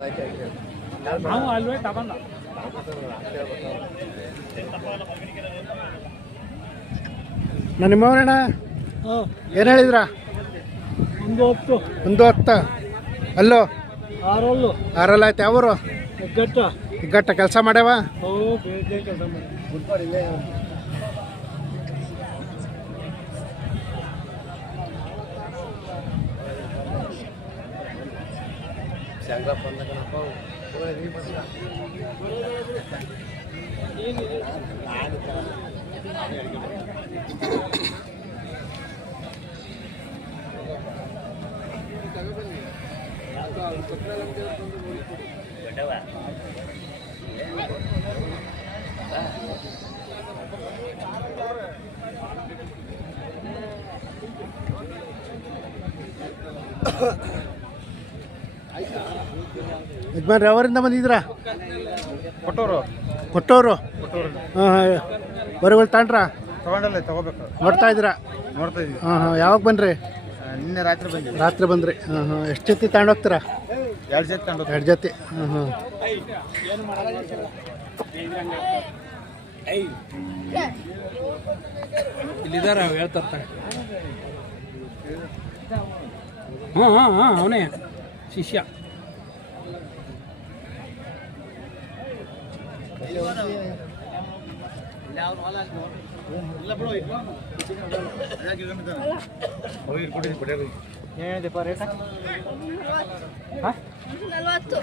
ನಾವು ಅಲ್ವೇ ತಗೊಂಡ ನಾನು ನಿಮ್ಮವರಣ್ಣ ಏನು ಹೇಳಿದ್ರ? 110 110 ಅಲ್ಲೋ 6 ಆರಲ್ಲ ಆಯ್ತು. ಯಾವರು ಗಟ್ಟ ಕೆಲಸ ಮಾಡ್ಯಾವ? ಯಜಮಾನ್ರಿ ಅವರಿಂದ ಬಂದಿದ್ದೀರಾ? ಕೊಟ್ಟವರು ಬರುಗಳು ತಗೊಂಡ್ರಾ? ತಗೋಬೇಕು. ನೋಡ್ತಾ ಇದ್ದೀರಾ? ಹಾಂ ಹಾಂ. ಯಾವಾಗ ಬನ್ನಿರಿ? ನಿನ್ನೆ ರಾತ್ರಿ ಬಂದ್ರಿ. ಹಾಂ ಹಾಂ. ಎಷ್ಟು ಜೊತೆ ತಗೊಂಡೋಗ್ತೀರಾ? 2 ಜೊತೆ ತಗೊಂಡು. 2 ಜೊತೆ. ಹಾಂ ಹಾಂ. ಇಲ್ಲಿದಾರ ಹೇಳ್ತಾರೆ. ಹಾಂ ಹಾಂ ಹಾಂ, ಅವನೇ ಶಿಷ್ಯ.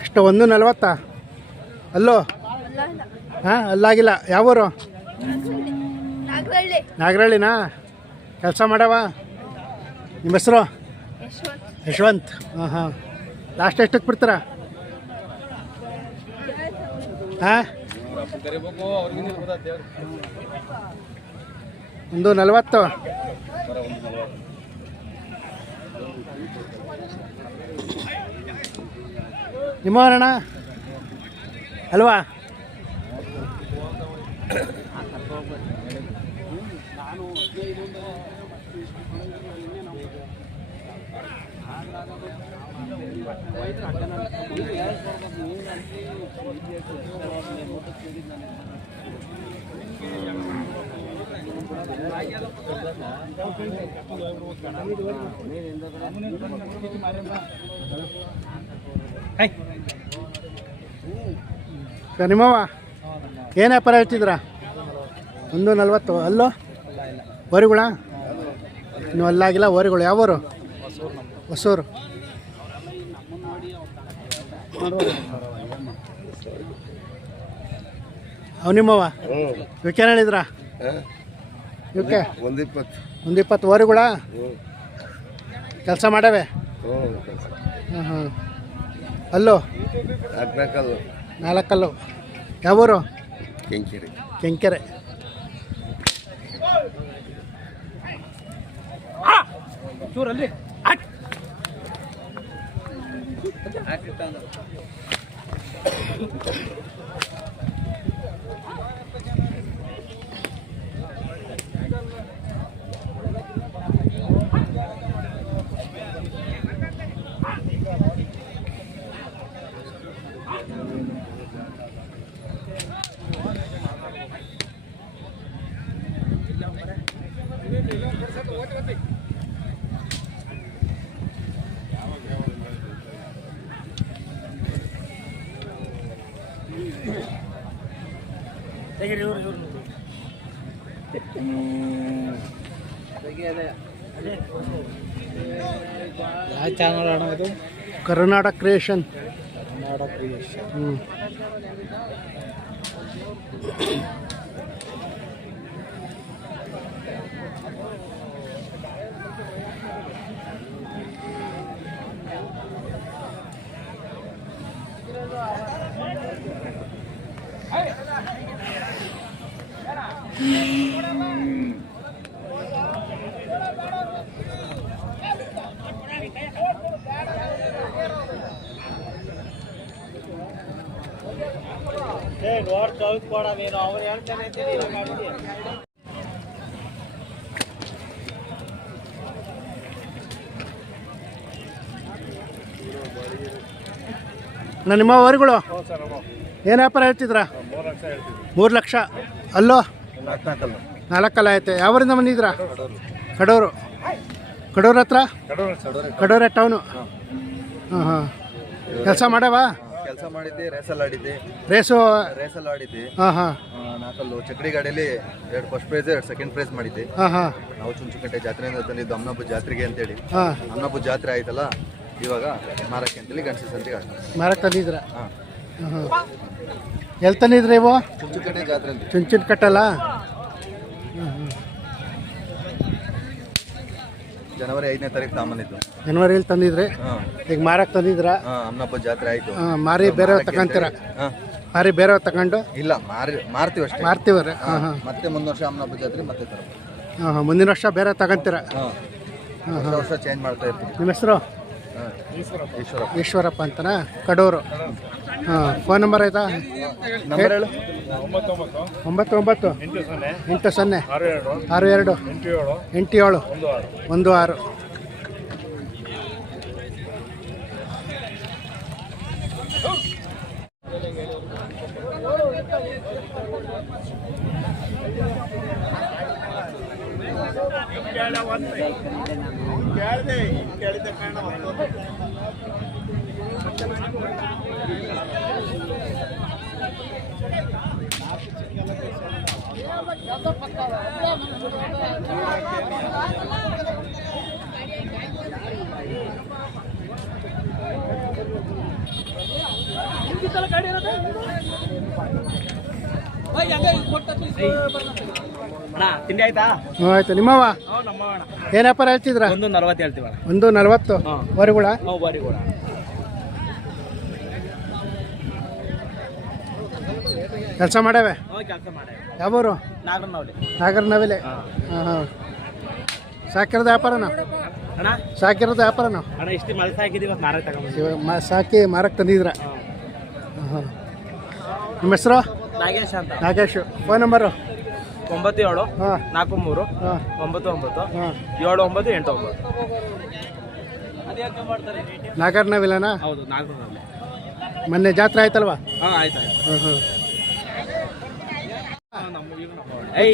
ಎಷ್ಟು? 140? ಅಲ್ಲೋ? ಹಾಂ, ಅಲ್ಲಾಗಿಲ್ಲ. ಯಾವೂರು? ನಾಗರಹಳ್ಳಿನಾ? ಕೆಲಸ ಮಾಡವ? ನಿಮ್ಮ ಹೆಸರು? ಯಶವಂತ್. ಹಾಂ ಹಾಂ. ಲಾಸ್ಟ್ ಎಷ್ಟಕ್ಕೆ ಬಿಡ್ತೀರಾ? ಹಾಂ, 140. ನಿಮ್ಮವರಣ್ಣ ಅಲ್ವಾ? ನಿಮ್ಮವ ಏನು ವ್ಯಾಪಾರ ಹೇಳ್ತಿದ್ರ? 140. ಅಲ್ಲೋ ಓರಿಗಳ? ಇನ್ನೂ ಅಲ್ಲಾಗಿಲ್ಲ ಓರಿಗಳು. ಯಾವೂರು? ಹೊಸೂರು. ಅವು ನಿಮ್ಮವ? ಇವಕ್ಕೇನು ಹೇಳಿದ್ರ? ಇವಕ್ಕೆ 120 ಓರಿಗಳ ಕೆಲಸ ಮಾಡವೆ? ಹಾಂ ಹಾಂ. ಅಲ್ಲೋ? 4 ಯಾವೂರು? ಕೆಂಕೆರೆ. ಚೂರಲ್ಲಿ ಯಾವ ಚಾನಲ್ ಅನ್ನೋದು? ಕರ್ನಾಟಕ ಕ್ರಿಯೇಷನ್. ಹ್ಞೂ. ನಿಮ್ಮ ವರಿಗಳು ಏನು ವ್ಯಾಪಾರ ಹೇಳ್ತಿದ್ರಾ? 3 ಲಕ್ಷ. ಅಲ್ಲೋ 4 ಐತೆ. ಯಾವರಿಂದ ಬಂದಿದ್ರಾ? ಕಡೂರು. ಕಡೂರು ಹತ್ರ? ಕಡೂರು ಟೌನು. ಹಾಂ ಹಾಂ. ಕೆಲಸ ಮಾಡವಾ? ಕೆಲಸ ಮಾಡಿದ್ದೆ, ರೇಸಲ್ಲಿ ಆಡಿದ್ದೆ. ರೇಸಲ್ಲಿ ಆಡಿದ್ದೆ. ಹಾಂ ಹಾಂ. 4 ಚಕ್ಡಿ ಗಾಡಿಯಲ್ಲಿ 2 ಫಸ್ಟ್ ಪ್ರೈಸ್ 2 ಸೆಕೆಂಡ್ ಪ್ರೈಸ್ ಮಾಡಿದ್ದೆ. ಹಾಂ ಹಾಂ. ನಾವು ಚುಂಚುಕಟ್ಟೆ ಜಾತ್ರೆಯಿಂದ ತಂದಿದ್ದು ಅಮ್ನಾಪುರ ಜಾತ್ರೆಗೆ ಅಂತೇಳಿ. ಹಾಂ. ಅಮ್ನಾಪುರ ಜಾತ್ರೆ ಆಯ್ತಲ್ಲ, ಇವಾಗ ಮಾರಕ್ಕೆ ಅಂತೇಳಿ ಗಣೇಶ ಸಂತಿಗೆ ಮಾರಕ್ಕೆ ತಂದಿದ್ರ? ಹಾಂ. ಹಾಂ. ಎಲ್ಲಿ ತಂದಿದ್ರಿ ಇವು? ಚುಂಚುಕಟ್ಟೆ ಜಾತ್ರೆಯಲ್ಲಿ. ಚುಂಚುಕಟ್ಟಲ್ಲ? ಜನವರಿ 5ನೇ ತಾರೀಕು ತಗೊಂಬಂದಿದ್ದು. ಜನವರಿಯಲ್ಲಿ ತಂದಿದ್ರಿ? ಹಾಂ. ಈಗ ಮಾರಕ್ಕೆ ತಂದಿದ್ರಾ? ಹಾಂ, ಅಮ್ನಾಪುರ ಜಾತ್ರೆ ಆಯಿತು. ಮಾರಿ ಬೇರೆಯವ್ರು ತಗೊಂತೀರ? ಹಾಂ. ಮಾರಿ ಬೇರೆಯವ್ರು ತಗೊಂಡು? ಇಲ್ಲ, ಮಾರ್ತೀವಿ ಅಷ್ಟೇ. ಮಾರ್ತೀವ್ರಿ? ಹಾಂ ಹಾಂ. ಮತ್ತೆ ಮುಂದಿನ ವರ್ಷ ಅಮ್ನಾಪುರ ಜಾತ್ರೆ ಮತ್ತೆ ತರ. ಹಾಂ ಹಾಂ. ಮುಂದಿನ ವರ್ಷ ಬೇರೆ ತಗೊಂತೀರ? ಹಾಂ. ಹಾಂ ವರ್ಷ ಚೇಂಜ್ ಮಾಡ್ತಾ ಇರ್ತೀವಿ. ನಿಮ್ಮ ಹೆಸರು? ಈಶ್ವರಪ್ಪ. ಈಶ್ವರಪ್ಪ ಅಂತನಾ? ಕಡೂರು. ಹಾಂ. ಫೋನ್ ನಂಬರ್ ಆಯ್ತಾ? ನಂಬರ್ ಹೇಳು. 99 80 62 87 16. ತಿಂಡಿ ಆಯ್ತಾ? ಹ್ಞೂ ಆಯ್ತು. ನಿಮ್ಮವ ಏನು ವ್ಯಾಪಾರ ಹೇಳ್ತಿದ್ರ? 140 ಹೇಳ್ತೀವಣ್ಣ. 140 ವರಿಗಳ? ವರಿಗಳ. ಕೆಲಸ ಮಾಡವೆ? ಕೆಲಸ ಮಾಡಿ. ಯಾವೂರು? ನಾಗರನವಿಲೆ. ಹಾಂ ಹಾಂ. ಸಾಕಿರೋದು ವ್ಯಾಪಾರನ? ಅಣ್ಣ ಸಾಕಿರೋದು ವ್ಯಾಪಾರನ? ಅಣ್ಣ ಇಷ್ಟು ಮಳೆ ಸಾಕಿದ್ದೀವಿ, ಮಾರಕ್ಕೆ ತಗೊಂಡು ಸಾಕಿ ಮಾರಕ್ಕೆ ತಂದಿದ್ರ? ಹಾಂ ಹಾಂ. ನಿಮ್ಮ ಹೆಸರು? ನಾಗೇಶ್ ಅಂತ. ನಾಗೇಶ್. Phone number? 97 ಹಾಂ 43 ಹಾಂ 99 ಹಾಂ 7989. ನಾಗರನವಿಲನಾ? ಹೌದು, ನಾಗರನವಿಲೆ. ಮೊನ್ನೆ ಜಾತ್ರೆ ಆಯ್ತಲ್ವಾ? ಹಾಂ ಆಯ್ತು. ಹಾಂ ಹಾಂ.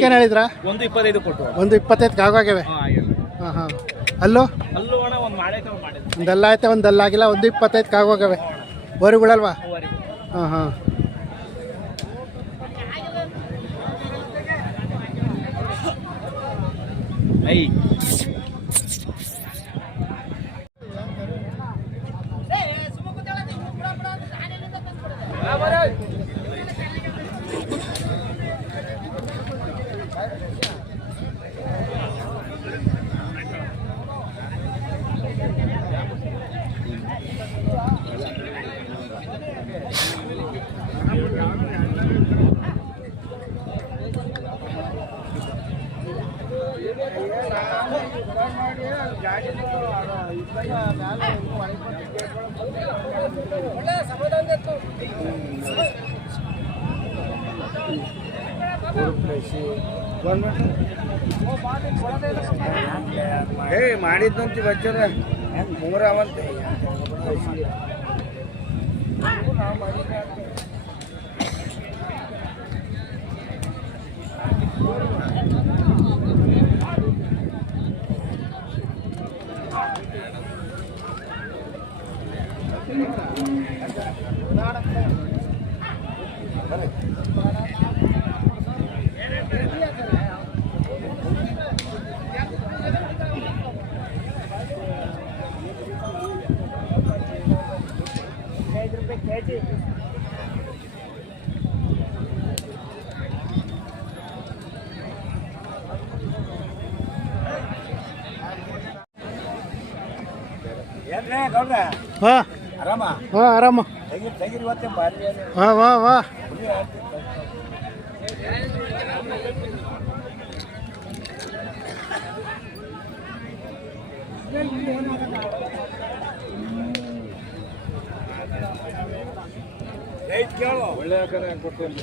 ಏನು ಹೇಳಿದ್ರ? 125 ಕೊಟ್ಟು. 125 ಆಗೋಗ್ಯವೆ? ಹಾಂ ಹಾಂ. ಅಲ್ಲೂ ಅಣ್ಣ ಒಂದು ಮಾಡಿದ್ದು. ಒಂದಲ್ಲ ಆಯ್ತಾ? ಒಂದಲ್ಲ ಆಗಿಲ್ಲ. 125 ಆಗೋಗವೆ. ವರಿಗಳಲ್ವಾ? ಹಾಂ ಹಾಂ. ಐ ಮಾಡಿದ್ದಂತ ಬಚ್ಚರ 3 ಅವಂತೆ. ಹಾಂ ಹಾಂ ಆರಾಮ. ಹಾಂ ವಾ ವಾ. ಒಳ್ಳೆ ಕೊಡ್ತೇನೆ.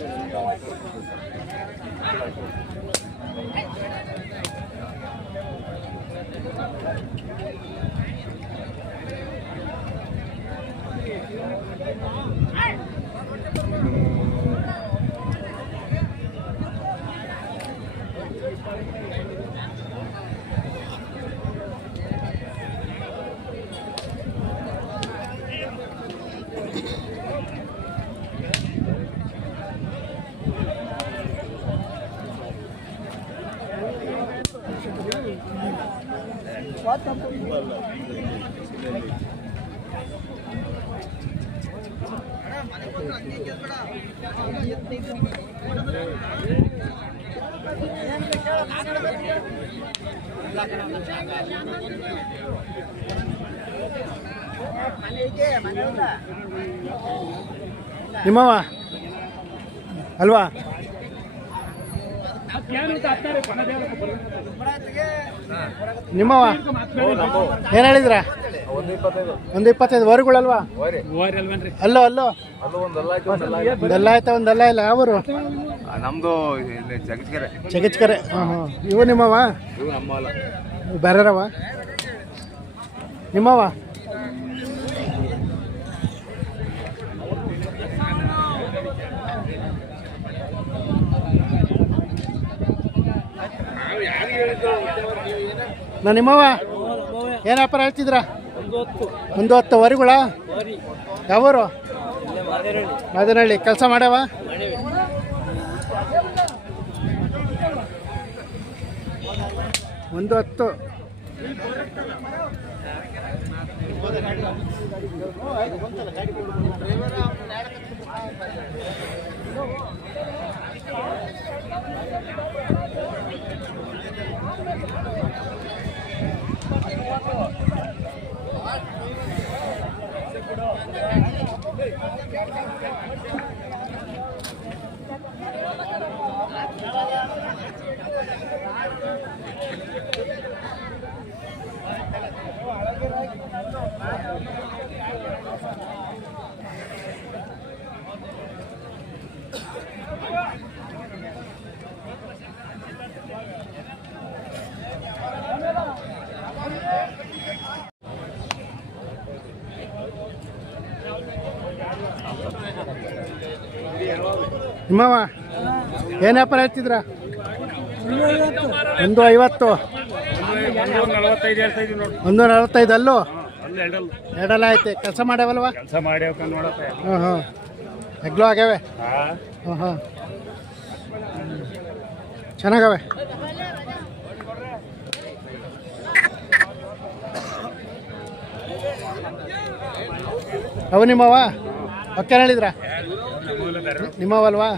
ನಿಮ್ಮವ ಅಲ್ವಾ? ನಿಮ್ಮವ ಏನು ಹೇಳಿದ್ರ? 125 ವರುಗಳಲ್ವಾ? ಅಲ್ಲೋ ಅಲ್ಲೋ ಒಂದಲ್ಲ ಆಯ್ತಾ ಒಂದಲ್ಲ ಇಲ್ಲ. ಯಾವರು? ನಮ್ದು ಚಗಚ್ಕೆರೆ. ಹಾಂ ಹಾಂ. ಇವು ನಿಮ್ಮವ ಬೇರೆರವ? ನಿಮ್ಮವ ನಿಮ್ಮವ ಏನು ವ್ಯಾಪಾರ ಹೇಳ್ತಿದ್ರ? 110 ವರಿಗಳ? ಯಾವರು? ಮಾದನಹಳ್ಳಿ. ಕೆಲಸ ಮಾಡ್ಯಾವ? ಒಂದು 10. ನಿಮ್ಮವ ಏನು ವ್ಯಾಪಾರ ಹೇಳ್ತಿದ್ರ? 150. 145 ಅಲ್ಲೂ ಎರಡಲ್ಲ ಐತೆ. ಕೆಲಸ ಮಾಡ್ಯಾವಲ್ವಾ? ಹಾಂ ಹಾಂ. ಹೆಗ್ಲು ಆಗ್ಯಾವೆ? ಹಾಂ ಹಾಂ. ಚೆನ್ನಾಗವೆ. ಅವು ನಿಮ್ಮವ? ಓಕೆ ಹೇಳಿದ್ರ? ನಿಮ್ಮವಲ್ವಾ?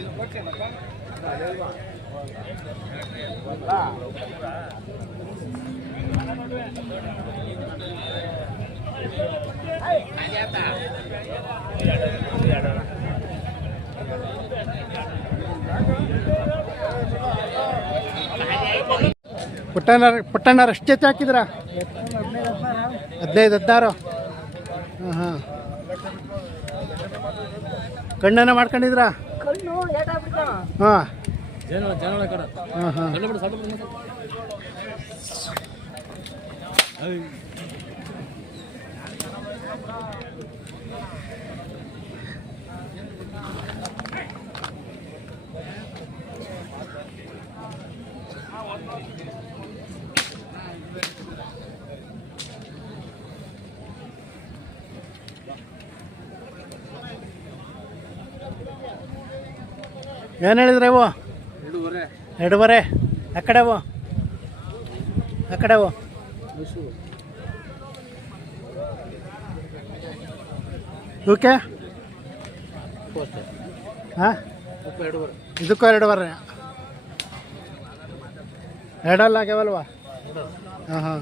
ಪುಟ್ಟಣ್ಣರು ಎಷ್ಟು ಜೊತೆ ಹಾಕಿದ್ರ? 15-16. ಹಾಂ ಹಾಂ. ಕಣ್ಣನ್ನ ಮಾಡ್ಕೊಂಡಿದ್ರ? ಹಾಂ ಹಾಂ ಹಾಂ. ಏನು ಹೇಳಿದ್ರೆ ಇವು? 2.5. ಆ ಕಡೆವು ಇವಕ್ಕೆ? ಹಾಂ, ಇದಕ್ಕೂ 2.5. ಎರಡಲ್ಲ ಆಗ್ಯಾವಲ್ವಾ? ಹಾಂ ಹಾಂ.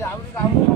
ಯಾವ